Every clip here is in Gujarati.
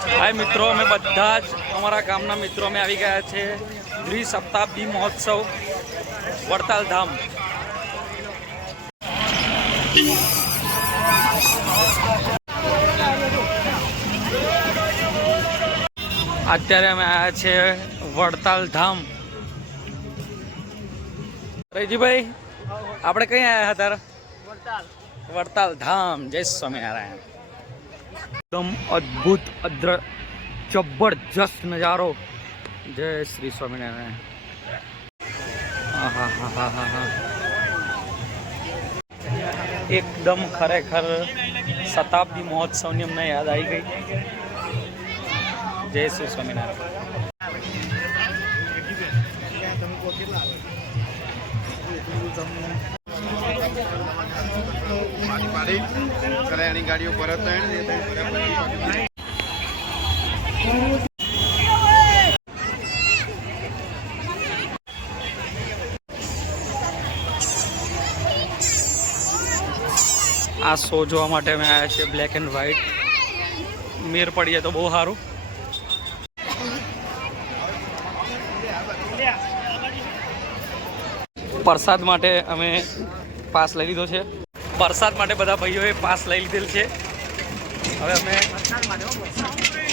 हाय मित्रों, અમે બધા જ અમારા ગામના મિત્રો અમે આવી ગયા છે દ્વિશતાબ્દી મહોત્સવ વડતાલ ધામ। અત્યારે અમે આવ્યા છે વડતાલ ધામ। રઈજીભાઈ, આપણે કઈ આવ્યા હતા? વડતાલ ધામ। જય સ્વામિનારાયણ। एकदम अद्भुत जबरदस्त नज़ारो। जय श्री स्वामीनारायण। हाँ हाँ हाँ हाँ हाँ, एकदम खरेखर शताब्दी महोत्सव ની અમને યાદ આવી ગઈ। जय श्री स्वामीनारायण। गाड़ियों परत आ शो જોવા માટે અમે આવ્યા છે બ્લેક એન્ડ વ્હાઇટ। મેર પડીએ તો બહુ સારું। પ્રસાદ માટે અમે પાસ લઈ લીધો છે। प्रसाद માટે બધા ભાઈઓએ પાસ લઈ લીધેલ છે। હવે અમે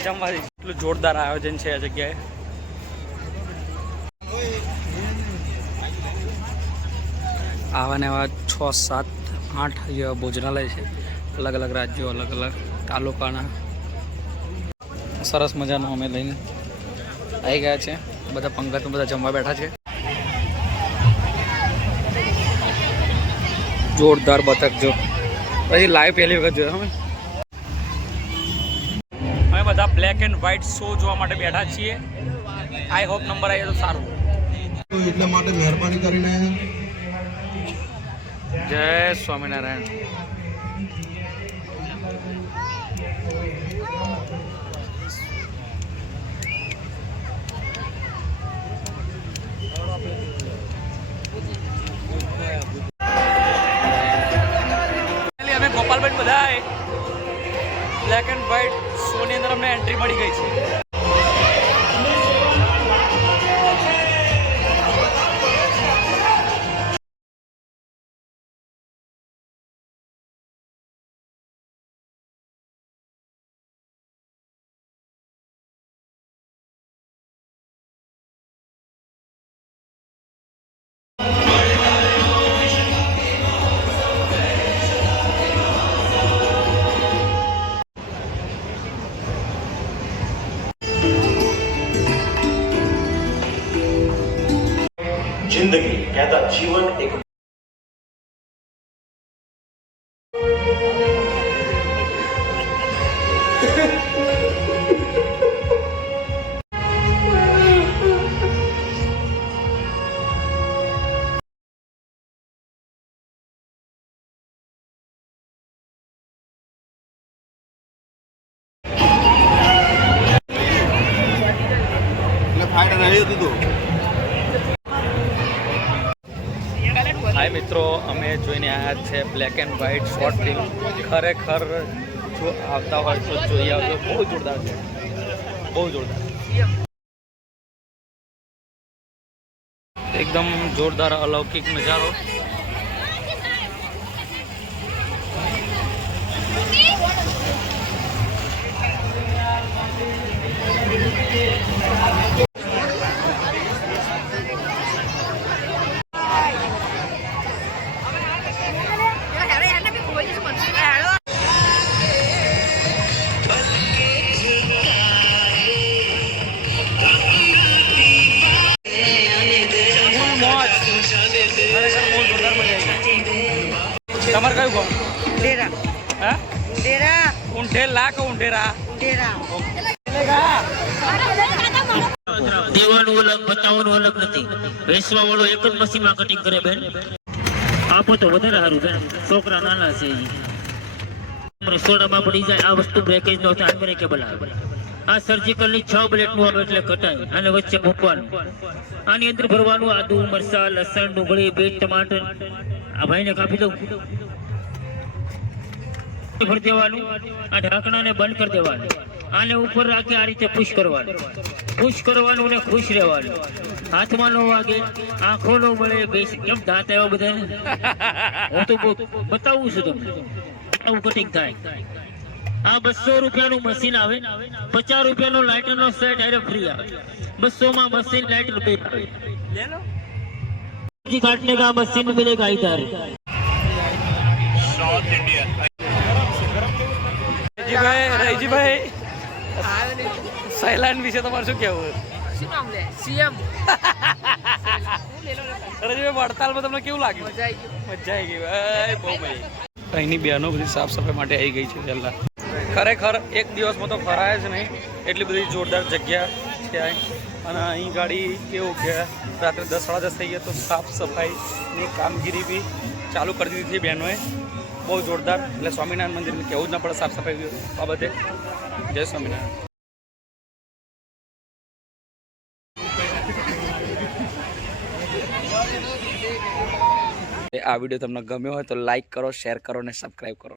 જમવા એટલું જોરદાર આયોજન છે આ જગ્યાએ। આવા ને આવા 6, 7, 8 જેવા ભોજનાલય છે। અલગ અલગ રાજ્યો, અલગ અલગ તાલુકાના। સરસ મજાનું અમે લઈને આવી ગયા છે। બધા પંગતમાં બધા જમવા બેઠા છે। जोरदार बतक जो भाई लाइव पहली वक्त जो हमें बता ब्लैक एंड व्हाइट शो જોવા માટે બેઠા છીએ। आई होप नंबर आए तो सारू। तो એટલા માટે મહેરબાની કરીને जय स्वामीनारायण। गोपालभाई बधाई ब्लैक एंड व्हाइट शो ની અંદર અમને એન્ટ્રી મળી ગઈ છે। जिंदगी कहता जीवन एक फायदा नहीं होती तो। हाय मित्रों, अमे जोईने आया छे black and white short film. खरेखर जो आता हो तो जोई आवजो। बहुत जोरदार है, बहुत जोरदार, एकदम जोरदार अलौकिक नज़ारो। તમાર કયું ગામ? डेरा। હા, डेरा ઊંઢેલા કે ઊંઢેરા? डेरा। દેવાનું અલગ, બતાવવાનું અલગ નથી। વેચવા વાળો એક જ મશીનમાં કટિંગ કરે બેન। આપો તો વધારે સારું બેન, છોકરા નાના છે સોડામાં પડી જાય। આ વસ્તુ બ્રેકેજ નો થાય, અનબ્રેકેબલ આવે। આ સર્જિકલની 6 બ્લેડનું આવે એટલે કટાય। અને વચ્ચે મૂકવાનું, આની અંદર ભરવાનું આદુ, મરચા, લસણ, ડુંગળી, બીટ, ટમાટર। આ ભાઈને કાપી દઉં, ભરી દેવાનું। આ ઢાંકણાને બંધ કરી દેવાનું। આને ઉપર રાખી આ રીતે પુશ કરવાનું ને ખુશ રહેવાનું. હાથમાં નો વાગે, આંખો નો મળે, કેમ દાંત આવ્યા બધાને? હું તો બતાવું છું તમને આવું કટિંગ થાય. આ 200 રૂપિયાનું મશીન આવે, 50 રૂપિયાનો લાઇટરનો સેટ ડાયરેક્ટ ફ્રી આવે, 200 માં મશીન लाइटर पे ले लो जी. काटने का मशीन मिलेगा इधर. साउथ इंडियन રઈજીભાઈ સાયલાન વિશે તમારે શું કહેવું? શું નામ લે? સીએમ. રઈજીભાઈ વડતાલમાં તમને કેવું લાગ્યું? મજા આવી ગઈ. મજા આવી ગઈ ભાઈ, બહુ મજા. અહીંની બહેનો બધી સાફ સફાઈ માટે આવી ગઈ છે પહેલા. ખરેખર એક દિવસમાં તો ફરાય જ નહીં, એટલી બધી જોરદાર જગ્યા છે અહીં. અને અહીં ગાડી કેવું કે રાત્રે 10 સાડા 10 થઈ ગયા તો સાફ સફાઈની કામગીરી બી ચાલુ કરી દીધી છે બહેનોએ, બહુ જોરદાર. એટલે સ્વામિનારાયણ મંદિરને કહેવું જ ના પડે સાફ સફાઈ બાબતે. જય સ્વામિનારાયણ. આ વિડીયો તમને ગમ્યો હોય તો લાઈક કરો, શેર કરો અને સબસ્ક્રાઈબ કરો.